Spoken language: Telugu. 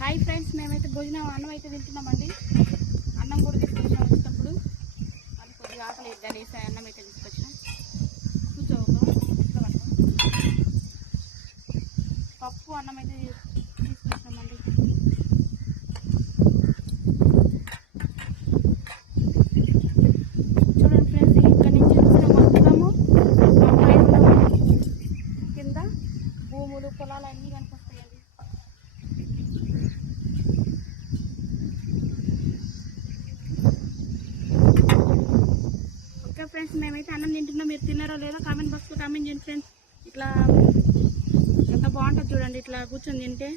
హాయ్ ఫ్రెండ్స్, మేమైతే భోజనం అన్నం అయితే తింటున్నామండి. అన్నం కూడా తీసుకొచ్చాం వచ్చేటప్పుడు. అది కొద్దిగా ఆకలి దాని వేసే అన్నం అయితే తీసుకొచ్చాం. పప్పు అన్నం అయితే తీసుకొచ్చామండి. చూడండి ఫ్రెండ్స్, ఇక్కడ నుంచి చూసిన మొత్తము కింద భూములు పొలాలు అన్నీ కనిపిస్తాయండి. ఓకే ఫ్రెండ్స్, మేమైతే అన్నం తింటున్నాం. మీరు తిన్నారో లేదో కామెంట్ బాక్స్లో కామెంట్ చేయండి ఫ్రెండ్స్. ఇట్లా ఎంత బాగుంటుంది చూడండి, ఇట్లా కూర్చొని తింటే.